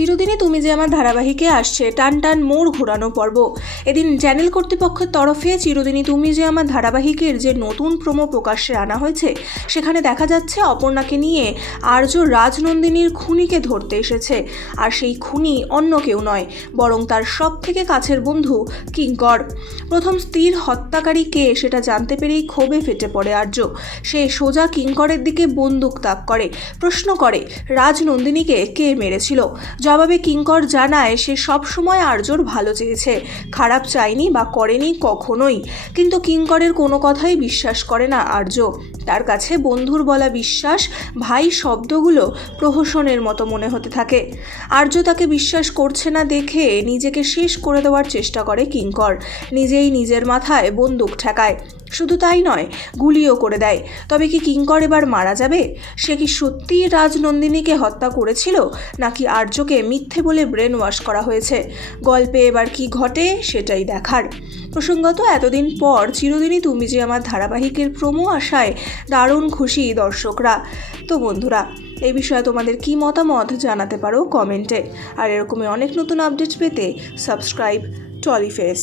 চিরদিনই তুমি যে আমার ধারাবাহিকে আসছে টান টান মোড় ঘোরানো পর্ব। এদিন চ্যানেল কর্তৃপক্ষের তরফে চিরদিনই তুমি যে আমার ধারাবাহিকের যে নতুন প্রোমো প্রকাশ্যে আনা হয়েছে, সেখানে দেখা যাচ্ছে অপর্ণাকে নিয়ে আর্য রাজনন্দিনীর খুনিকে ধরতে এসেছে। আর সেই খুনি অন্য কেউ নয়, বরং তার সব থেকে কাছের বন্ধু কিঙ্কর। প্রথম স্ত্রীর হত্যাকারী কে সেটা জানতে পেরেই ক্ষোভে ফেটে পড়ে আর্য। সে সোজা কিঙ্করের দিকে বন্দুক তাক করে, প্রশ্ন করে রাজনন্দিনীকে কে মেরেছিল। জবাবে কিঙ্কর জানায় সে সবসময় আর্যর ভালো চেয়েছে, খারাপ চায়নি বা করেনি কখনোই। কিন্তু কিঙ্করের কোনো কথাই বিশ্বাস করে না আর্য। তার কাছে বন্ধুর বলা বিশ্বাস, ভাই শব্দগুলো প্রহসনের মতো মনে হতে থাকে। আর্য তাকে বিশ্বাস করছে না দেখে নিজেকে শেষ করে দেওয়ার চেষ্টা করে কিঙ্কর। নিজেই নিজের মাথায় বন্দুক ঠেকায়। শুধু তাই নয়, গুলিও করে দেয়। তবে কি কিঙ্কর এবার মারা যাবে? সে কি সত্যিই রাজনন্দিনীকে হত্যা করেছিল, নাকি আর্যকে মিথ্যে বলে ব্রেন ওয়াশ করা হয়েছে? গল্পে এবার কি ঘটে সেটাই দেখার। প্রসঙ্গত এতদিন পর চিরদিনই তুমি যে আমার ধারাবাহিকের প্রোমো আসায় দারুণ খুশি দর্শকরা। তো বন্ধুরা, এই বিষয়ে তোমাদের কি মতামত জানাতে পারো কমেন্টে। আর এরকমই অনেক নতুন আপডেট পেতে সাবস্ক্রাইব টলিফেস।